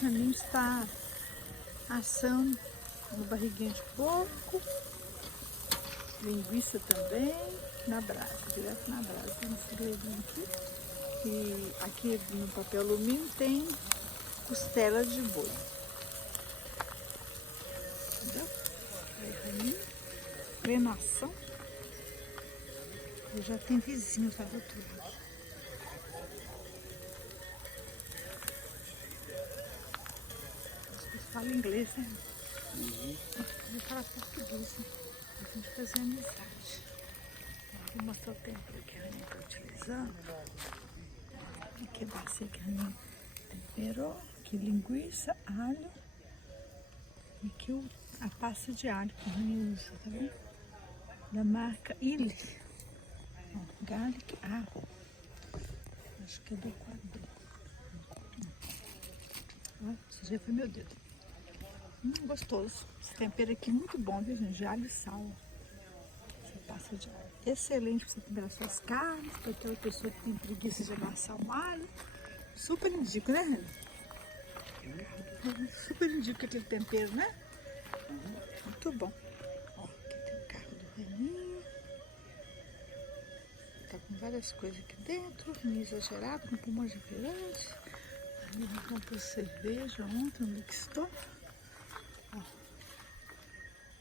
Raninho está assando uma barriguinha de porco, linguiça também, na brasa, direto na brasa. Tem um segredinho aqui. E aqui no papel alumínio tem costela de boi. Entendeu? Aí, Raninho, plenação. E já tem vizinhos lá do outro lado. Vocês falam inglês, né? Eu falo português, né? A gente fazer amizade. Vou mostrar o tempero que a Raninha está utilizando. Aqui a bacia que a Raninha temperou. Aqui linguiça, alho. E aqui a pasta de alho que a Raninha usa, tá vendo? Da marca Illy. Garlic, acho que é do quadro. Esse já foi meu dedo. Gostoso. Esse tempero aqui é muito bom, viu, gente? De alho e sal. Essa pasta de alho. Excelente para você temperar suas carnes, para aquela pessoa que tem preguiça de amassar um alho. Super indico, né, Renan? Super indico aquele tempero, né? Muito bom. Ó, aqui tem o carro do Reninho. Tá com várias coisas aqui dentro, vinho exagerado, com pulmão diferente. A minha comprou cerveja ontem no Mixton.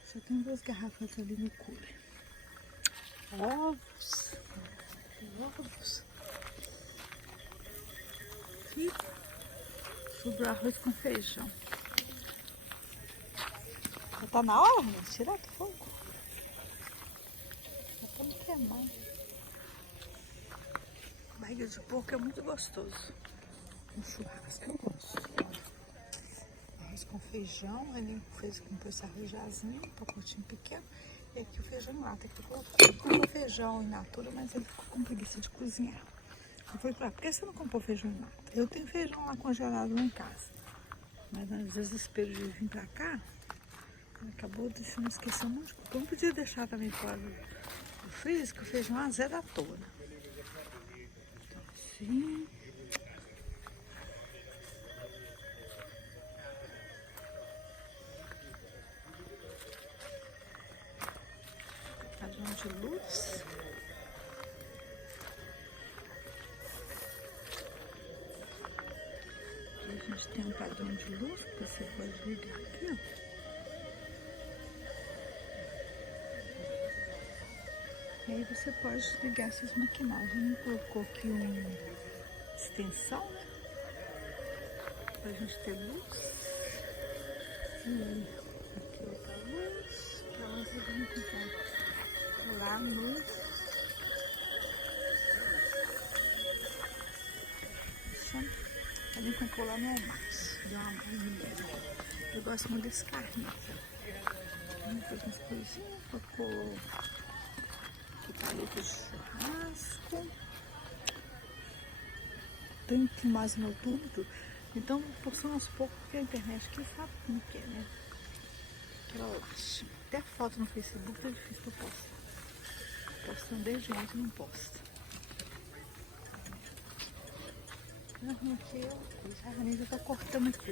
Só tem 2 garrafas ali no cooler. Ovos. E sobrou arroz com feijão. Já tá na hora, né? Tirar do fogo. Já tá me queimando. Barriga de porco é muito gostoso. Um churrasco eu gosto. Arroz com feijão, a Raninha comprou esse arroz jazinho, um pacotinho pequeno. E aqui o feijão em lata, que comprou feijão in natura, mas ele ficou com preguiça de cozinhar. Eu falei pra ela, por que você não comprou feijão em lata? Eu tenho feijão lá congelado lá em casa. Mas às vezes desespero de vir pra cá, acabou deixando esquecer um monte de coisa. Eu não podia deixar também fora do freezer, que o feijão azeda à toa. Então assim. Padrão de luz. Aqui a gente tem um padrão de luz que você pode ligar aqui, ó. E aí você pode ligar essas maquinários. A gente colocou aqui uma extensão, né? Pra gente ter luz. E aqui outra luz. Pra você ver lá no ali comprou lá no Almax, deu uma mais. Eu gosto muito desse carrinho. Fez umas coisinhas, colocou paleta de churrasco, tem filmagem noturno, tudo. Então porção aos poucos, porque a internet aqui sabe como que é, né? Aquela lástima. Até foto no Facebook tá difícil pra postar. Postando desde ontem, não posta. Aqui, a Raninha já tá cortando aqui.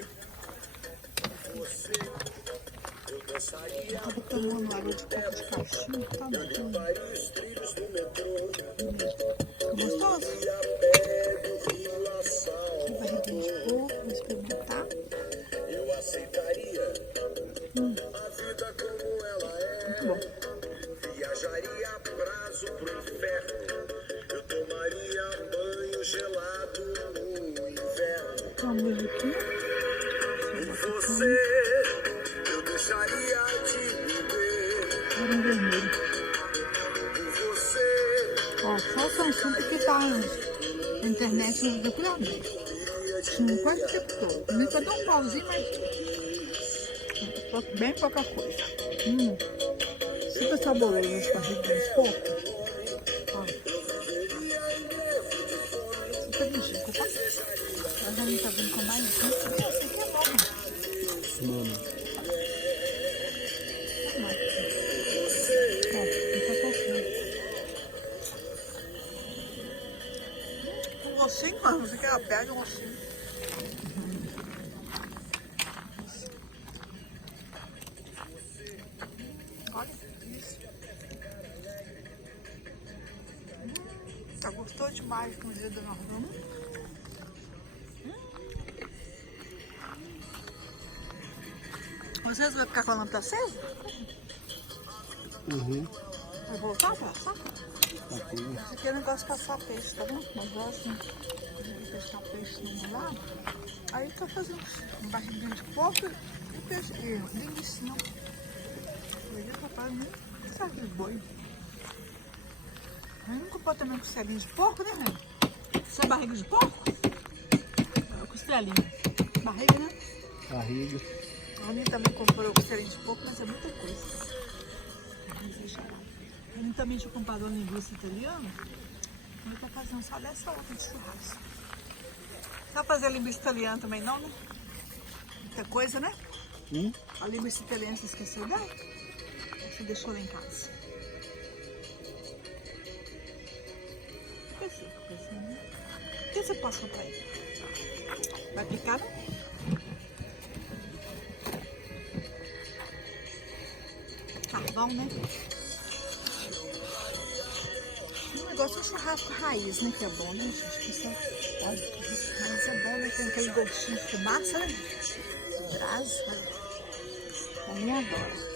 Eu tava tomando água de coco de caixinha, tá bom. Gostoso? Que barriguinha de porco, vou experimentar. Muito bom. Viajaria a prazo pro inferno. Eu tomaria banho gelado no inverno. Uma musiquinha. Por você, eu deixaria de viver. Barão vermelho. Por você, Ó, só o Samsung que tá na internet no procurador. Quase o tempo todo. Também só dá um pauzinho, mas bem pouca coisa. Super saboroso as barriguinhas de porco. Ó. Super indico, tá? A Raninha tá vindo com mais isso. Esse aqui é bom, né? Ó, não tá pouquinho. Um ossinho, mano. Você quer a pele, um ossinho. mais comida nós vamos. Vocês vão ficar com a lâmpada acesa? Uhum. Vai voltar pra assar? Aqui. Esse aqui é negócio de passar peixe, tá vendo? Mas eu assim, de pescar peixe no lado. Aí tá fazendo um barriguinho de porco e peixe e linguiça. Ele tá fazendo sabe de boi. Aí nunca pode também costelinha de porco, né, Rê? Isso é barriga de porco? É costelinha. Barriga, né? Barriga. A Aninha também comprou costelinha de porco, mas é muita coisa. A Aninha também tinha comprado uma linguiça italiana. Ele tá fazendo só dessa outra de churrasco. Não vai fazer linguiça italiana também não, né? Muita coisa, né? A linguiça italiana você esqueceu dela? Você deixou lá em casa. Esqueci, né? O que você passou pra ele? Vai picar, não? Carvão, né? O negócio é o churrasco raiz, né? Que é bom, né, gente? Isso raiz é bom, né? Tem aquele gostinho de fumaça, né? Brasa. A minha adora.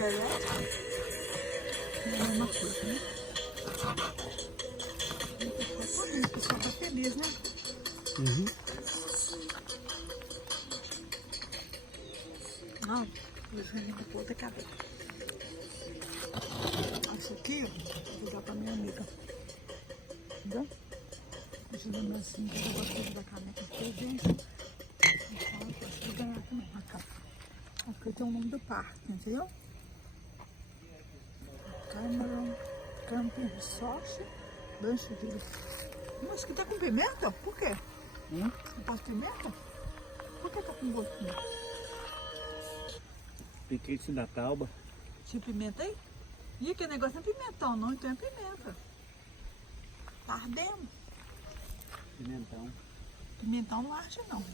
É a mesma coisa, né? O pessoal tá feliz, né? Uhum. Não, eu já nem vou outra cabeça. Isso aqui, vou dar pra minha amiga. Entendeu? Ajudando assim, que eu gosto da caneca de presente. Então, eu posso te ganhar também. Aqui tem o nome do parque, entendeu? Camping Resort, Rancho de... Mas isso aqui tá com pimenta? Por quê? Não pode pimenta? Por que tá com gosto de pimenta? Piquete da tauba. Tinha pimenta aí? E aquele negócio não é pimentão, não, então é pimenta. Tá ardendo. Pimentão. Pimentão não arde, não.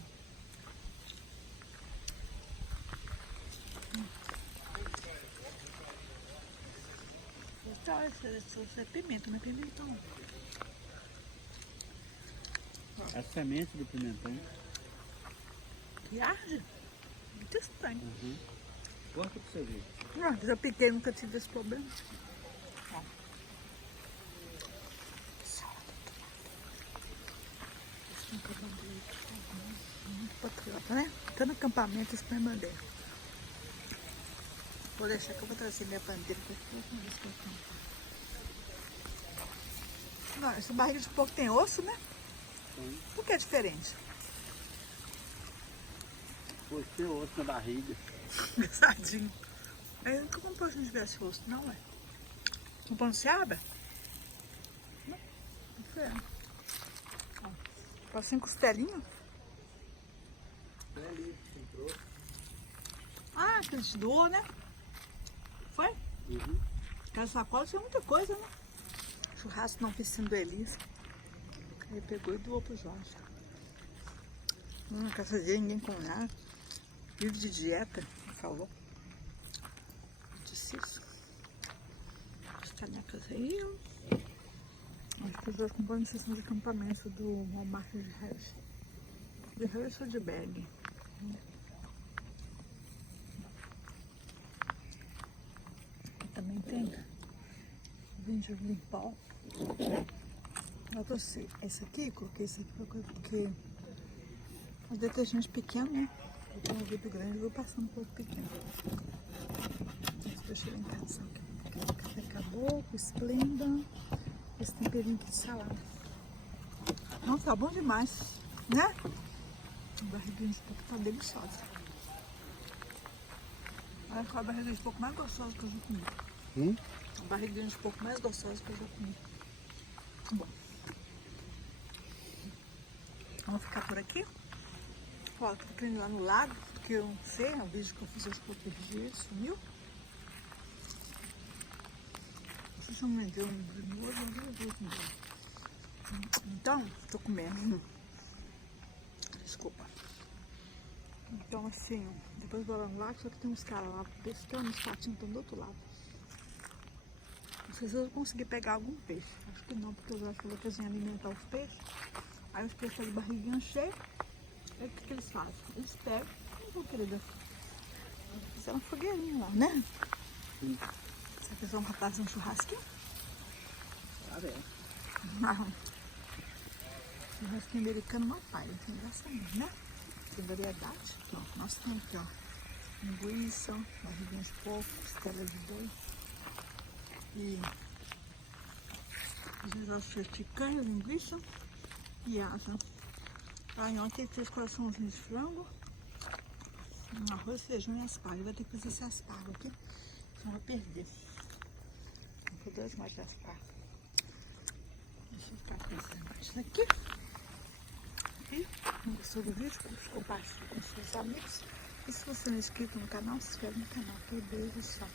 Então, isso é pimenta, não é pimentão. A semente do pimentão. E arde? Muito estranho. Uhum. Corta pra você ver. Não, já piquei, nunca tive esse problema. Ó. Muito patriota, né? Tá no acampamento, esse pai bandeira. Vou deixar que eu vou trazer minha bandeira pra eu não, essa barriga de porco tem osso, né? Sim. Por que é diferente? Pô, tem osso na barriga. Engraçadinho. Aí nunca comprou se não tivesse osso, não, ué. Comprou no Seabra? Não, diferente. Passei em costelinha. Ah, que ele te doou, né? Foi? Uhum. Aquela sacola tinha muita coisa, né? Churrasco na oficina do Elisa. Aí pegou e doou pro Jorge. Não quer fazer ninguém com nada. Vive de dieta, ele falou. Eu disse isso. As canecas aí. As pessoas comprando sessão de acampamento do Walmart de Harris. De Harris ou de Bag? Também tem vinho de pó. Eu trouxe esse aqui, coloquei esse aqui porque os detergentes pequenos, né? Eu tenho um vidro grande e vou passando por outro pequeno. Deixa eu chegar em casa. Café caboclo, esplenda. Esse temperinho aqui de salada. Nossa, tá bom demais, né? A barriguinha de porco tá deliciosa. Olha qual a barriguinha de porco mais gostosa que eu já comi. A barriguinha de porco mais gostosa que eu já comi. Bom. Vamos ficar por aqui. Ó, tô querendo ir lá no lago, porque eu não sei, é um vídeo que eu fiz hoje que eu perdi, sumiu. Vocês não me deu um. Então, tô comendo. Desculpa. Então assim, depois vou lá no lado, só que tem uns caras lá pescando, os patinhos estão do outro lado. Não sei se eu vou conseguir pegar algum peixe. Acho que não, porque eu acho que eu vou cozinhar alimentar os peixes. Aí os peixes estão de barriguinha cheia. Aí o que eles fazem? Eles pegam, não, querida, fizeram uma fogueirinha lá, né? Será que eles vão fazer um churrasquinho? Não. Churrasquinho americano não pai, tem graça mesmo, né? Tem variedade. Ó, nós temos aqui, ó, linguiça, barriguinha de porco, costela de boi e os negócios de picanha, linguiça e asa. Aí ontem eu fiz coraçãozinho de frango, arroz, feijão e aspargo. Vai ter que fazer esse aspargo aqui, senão eu vou perder. Não vou dar mais de aspargo. Deixa eu ficar pensando isso aqui. E gostou do vídeo? Compartilhe com seus amigos. E se você não é inscrito no canal, se inscreve no canal. Que beijo só.